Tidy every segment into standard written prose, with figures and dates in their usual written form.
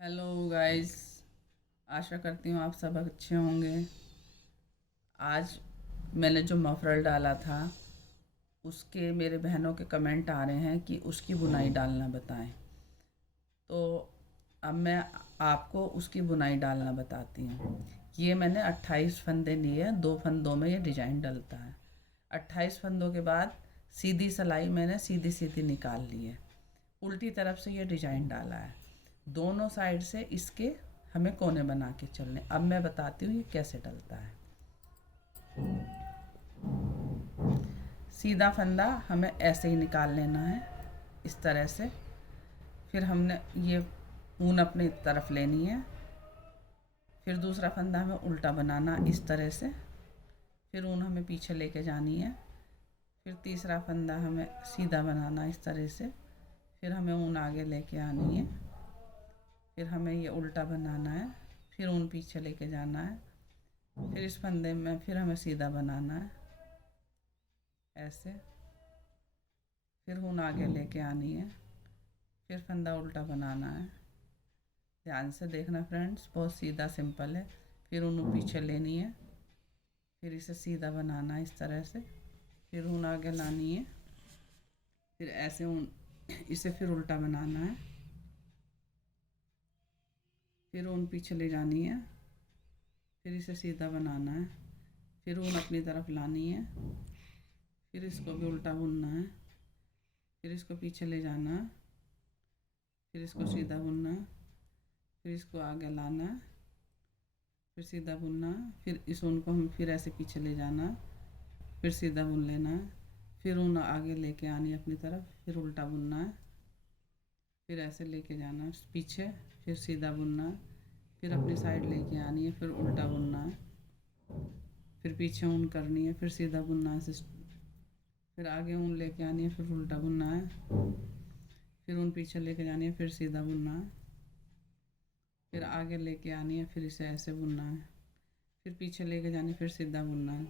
Hello guys. आशा करती हूँ आप सब अच्छे होंगे। आज मैंने जो मफरल डाला था उसके मेरे बहनों के कमेंट आ रहे हैं कि उसकी बुनाई डालना बताएं। तो अब मैं आपको उसकी बुनाई डालना बताती हूँ। ये मैंने 28 फंदे लिए हैं, 2 फंदों में ये डिजाइन डलता है। 28 फंदों के बाद सीधी सिलाई मैंने सीधी सीधी निकाल ली है। उल्टी तरफ से ये डिजाइन डाला है। दोनों साइड से इसके हमें कोने बना के चलने। अब मैं बताती हूँ ये कैसे डलता है। सीधा फंदा हमें ऐसे ही निकाल लेना है, इस तरह से। फिर हमने ये ऊन अपनी तरफ लेनी है। फिर दूसरा फंदा हमें उल्टा बनाना इस तरह से। फिर ऊन हमें पीछे लेके जानी है। फिर तीसरा फंदा हमें सीधा बनाना इस तरह से। फिर हमें ऊन आगे लेके आनी है। फिर हमें ये उल्टा बनाना है। फिर ऊन पीछे लेके जाना है। फिर इस फंदे में फिर हमें सीधा बनाना है ऐसे। फिर ऊन आगे लेके आनी है। फिर फंदा उल्टा बनाना है। ध्यान से देखना फ्रेंड्स, बहुत सीधा सिंपल है। फिर ऊन पीछे लेनी है। फिर इसे सीधा बनाना है इस तरह से। फिर ऊन आगे लानी है। फिर ऐसे ऊन इसे फिर उल्टा बनाना है। फिर ऊन पीछे ले जानी है। फिर इसे सीधा बनाना है। फिर ऊन अपनी तरफ लानी है। फिर इसको भी उल्टा बुनना है। फिर इसको पीछे ले जाना है। फिर इसको सीधा बुनना है। फिर इसको आगे लाना है। फिर सीधा बुनना है। फिर इस ऊन को हम फिर ऐसे पीछे ले जाना है। फिर सीधा बुन लेना है। फिर ऊन आगे लेके आनी है अपनी तरफ। फिर उल्टा बुनना है। फिर ऐसे लेके जाना है पीछे। फिर सीधा बुनना है। फिर अपनी साइड लेके आनी है। फिर उल्टा बुनना है। फिर पीछे ऊन करनी है। फिर सीधा बुनना है। फिर आगे ऊन लेके आनी है। फिर उल्टा बुनना है। फिर ऊन पीछे लेके जानी है। फिर सीधा बुनना है। फिर आगे लेके आनी है। फिर इसे ऐसे बुनना है। फिर पीछे लेके जानी है। फिर सीधा बुनना है।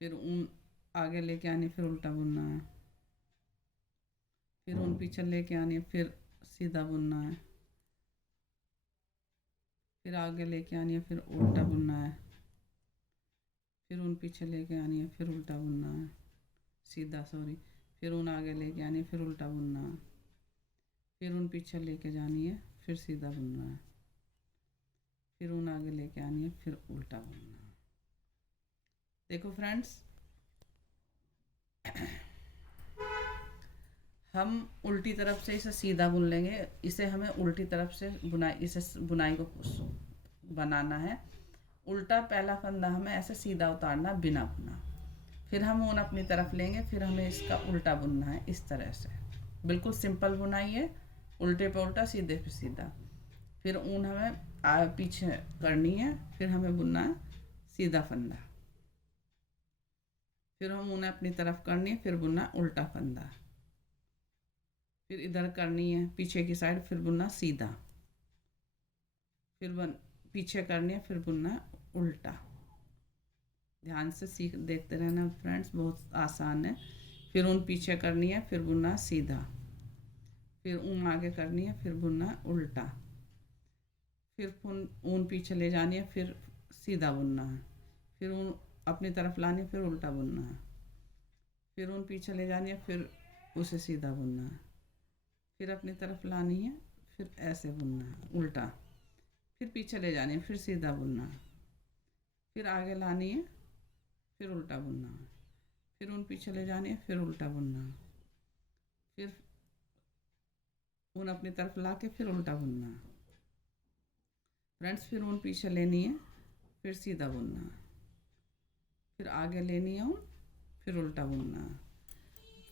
फिर ऊन आगे लेके आनी है। फिर उल्टा बुनना है। फिर ऊन पीछे लेके आनी है। फिर सीधा बुनना है। फिर आगे लेके आनी है। फिर उल्टा बुनना है। फिर ऊन पीछे लेके आनी है। फिर उल्टा बुनना है, सीधा सॉरी। फिर ऊन आगे लेके आनी है। फिर उल्टा बुनना है। फिर ऊन पीछे लेके जानी है। फिर सीधा बुनना है। फिर ऊन आगे लेके आनी है। फिर उल्टा बुनना है। देखो फ्रेंड्स, हम उल्टी तरफ से इसे सीधा बुन लेंगे। इसे हमें उल्टी तरफ से बुनाई, इसे बुनाई को बनाना है। उल्टा पहला फंदा हमें ऐसे सीधा उतारना बिना बुना। फिर हम ऊन अपनी तरफ लेंगे। फिर हमें इसका उल्टा बुनना है इस तरह से। बिल्कुल सिंपल बुनाई है, उल्टे पे उल्टा सीधे पे सीधा। फिर ऊन हमें पीछे करनी है। फिर हमें बुनना है सीधा फंदा। फिर हम ऊन अपनी तरफ करनी है। फिर बुनना उल्टा फंदा। फिर इधर करनी है पीछे की साइड। फिर बुनना सीधा। फिर पीछे करनी है। फिर बुनना उल्टा। ध्यान से सीख देखते रहना फ्रेंड्स, बहुत आसान है। फिर ऊन पीछे करनी है। फिर बुनना सीधा। फिर ऊन आगे करनी है। फिर बुनना उल्टा। फिर ऊन पीछे ले जानी है। फिर सीधा बुनना है। फिर ऊन अपनी तरफ लानी है। फिर उल्टा बुनना है। फिर ऊन पीछे ले जानी है। फिर उसे सीधा बुनना है। फिर अपनी तरफ लानी है। फिर ऐसे बुनना है उल्टा। फिर पीछे ले जानी है। फिर सीधा बुनना है। फिर आगे लानी है। फिर उल्टा बुनना है। फिर ऊन पीछे ले जानी है। फिर उल्टा बुनना है। फिर ऊन अपनी तरफ ला के फिर उल्टा बुनना है फ्रेंड्स। फिर ऊन पीछे लेनी है। फिर सीधा बुनना है। फिर आगे लेनी है ऊन। फिर उल्टा बुनना है।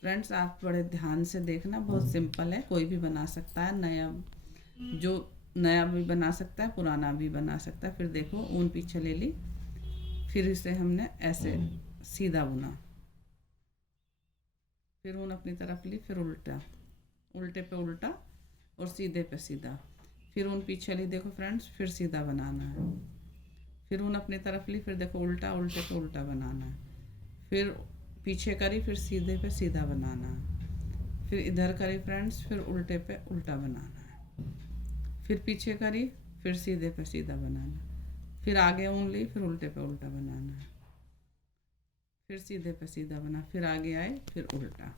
फ्रेंड्स, आप बड़े ध्यान से देखना, बहुत सिंपल है, कोई भी बना सकता है। जो नया भी बना सकता है, पुराना भी बना सकता है। फिर देखो, ऊन पीछे ले ली। फिर इसे हमने ऐसे सीधा बुना। फिर ऊन अपनी तरफ ली। फिर उल्टा, उल्टे पे उल्टा और सीधे पे सीधा। फिर ऊन पीछे ली। देखो फ्रेंड्स, फिर सीधा बनाना है। फिर ऊन अपनी तरफ ली। फिर देखो उल्टा, उल्टे पे उल्टा बनाना है। फिर पीछे करी। फिर सीधे पे सीधा बनाना है। फिर इधर करी फ्रेंड्स। फिर उल्टे पे उल्टा बनाना है। फिर पीछे करी, फिर सीधे पे सीधा बनाना, फिर आगे ऊन ली, फिर उल्टे पे उल्टा बनाना है, फिर सीधे पे सीधा बना, फिर आगे आए, फिर उल्टा।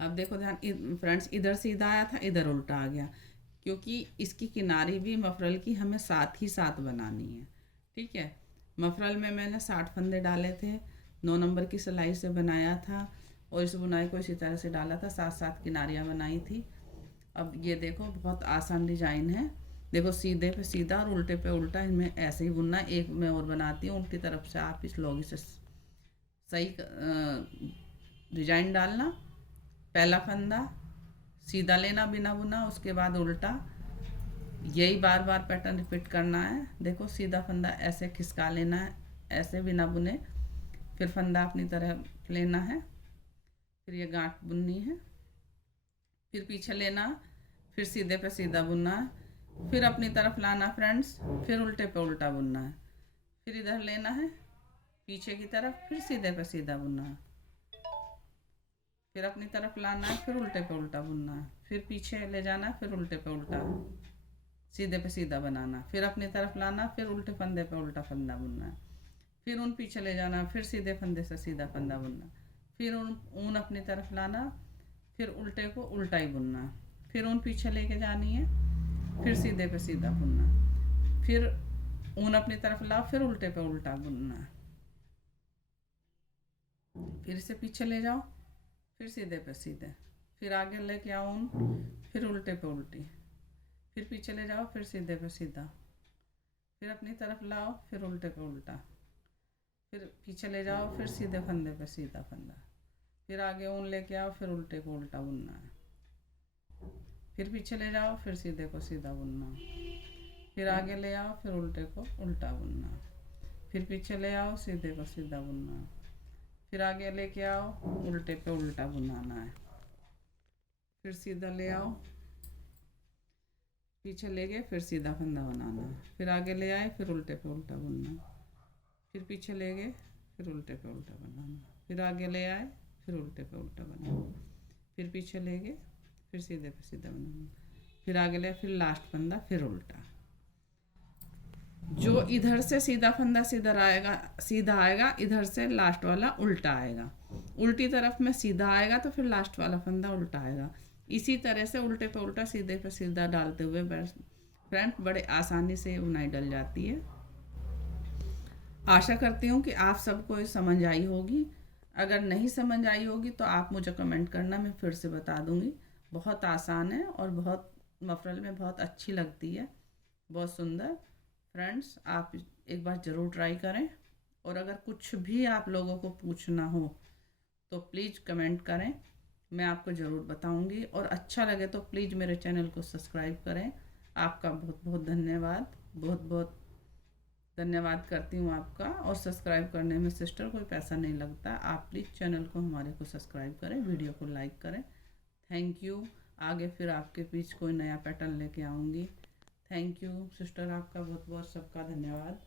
अब देखो ध्यान फ्रेंड्स, इधर सीधा आया था, इधर उल्टा आ गया, क्योंकि इसकी किनारी भी मफरल की हमें साथ ही साथ बनानी है। ठीक है, मफरल में मैंने 60 फंदे डाले थे, 9 नंबर की सिलाई से बनाया था, और इस बुनाई को इसी तरह से डाला था, 7-7 किनारियाँ बनाई थी। अब ये देखो बहुत आसान डिजाइन है। देखो सीधे पे सीधा और उल्टे पे उल्टा, इनमें ऐसे ही बुनना। एक मैं और बनाती हूँ उल्टी तरफ से, आप इस लोगी से सही डिजाइन डालना। पहला फंदा सीधा लेना बिना बुना, उसके बाद उल्टा, यही बार बार पैटर्न रिपीट करना है। देखो सीधा फंदा ऐसे खिसका लेना है, ऐसे बिना बुने, फिर फंदा अपनी तरह लेना है, फिर ये गांठ बुननी है, फिर पीछे लेना, फिर सीधे पे सीधा बुनना है, फिर अपनी तरफ लाना फ्रेंड्स, फिर उल्टे पे उल्टा बुनना है, फिर इधर लेना है पीछे की तरफ, फिर सीधे पे सीधा बुनना है, फिर अपनी तरफ लाना है, फिर उल्टे पे उल्टा बुनना है, फिर पीछे ले जाना है, फिर उल्टे पे उल्टा सीधे पे सीधा बनाना, फिर अपनी तरफ लाना, फिर उल्टे फंदे पे उल्टा फंदा बुनना है, फिर ऊन पीछे ले जाना, फिर सीधे फंदे से सीधा फंदा बुनना, फिर ऊन अपनी तरफ लाना, फिर उल्टे को उल्टा ही बुनना, फिर ऊन पीछे लेके जानी है, फिर सीधे पे सीधा बुनना, फिर ऊन अपनी तरफ लाओ, फिर उल्टे पे उल्टा बुनना, फिर इसे पीछे ले जाओ, फिर सीधे पे सीधे, फिर आगे लेके आओ ऊन, फिर उल्टे पे उल्टी, फिर पीछे ले जाओ, फिर सीधे पे सीधा, फिर अपनी तरफ लाओ, फिर उल्टे पे उल्टा, फिर पीछे ले जाओ, फिर सीधे फंदे पे सीधा फंदा, फिर आगे ऊन लेके आओ, फिर उल्टे को उल्टा बुनना है, फिर पीछे ले जाओ, फिर सीधे को सीधा बुनना, फिर आगे ले आओ, फिर उल्टे को उल्टा बुनना, फिर पीछे ले आओ, सीधे को सीधा बुनना, फिर आगे लेके आओ, उल्टे पे उल्टा बुनाना है, फिर सीधा ले आओ, पीछे ले गए, फिर सीधा फंदा बनाना, फिर आगे ले आए, फिर उल्टे पे उल्टा बुनना, फिर पीछे ले गए, फिर उल्टे पे उल्टा बनाना, फिर आगे ले आए, फिर उल्टे पे उल्टा बनाना, फिर पीछे ले गए, फिर सीधे पे सीधा बनाना, फिर आगे ले, फिर लास्ट फंदा, फिर उल्टा। जो इधर से सीधा फंदा सीधा आएगा, इधर से लास्ट वाला उल्टा आएगा, उल्टी तरफ में सीधा आएगा तो फिर लास्ट वाला फंदा उल्टा आएगा। इसी तरह से उल्टे पे उल्टा सीधे पे सीधा डालते हुए फ्रेंड बड़े आसानी से बुनाई डल जाती है। आशा करती हूँ कि आप सबको ये समझ आई होगी। अगर नहीं समझ आई होगी तो आप मुझे कमेंट करना, मैं फिर से बता दूँगी। बहुत आसान है और बहुत मफरल में बहुत अच्छी लगती है, बहुत सुंदर। फ्रेंड्स आप एक बार ज़रूर ट्राई करें, और अगर कुछ भी आप लोगों को पूछना हो तो प्लीज़ कमेंट करें, मैं आपको ज़रूर बताऊंगी। और अच्छा लगे तो प्लीज़ मेरे चैनल को सब्सक्राइब करें। आपका बहुत बहुत धन्यवाद, बहुत बहुत धन्यवाद करती हूँ आपका। और सब्सक्राइब करने में सिस्टर कोई पैसा नहीं लगता, आप प्लीज़ चैनल को हमारे को सब्सक्राइब करें, वीडियो को लाइक करें। Thank you. आगे फिर आपके बीच कोई नया पैटर्न लेके आऊँगी। थैंक यू सिस्टर, आपका बहुत बहुत सबका धन्यवाद।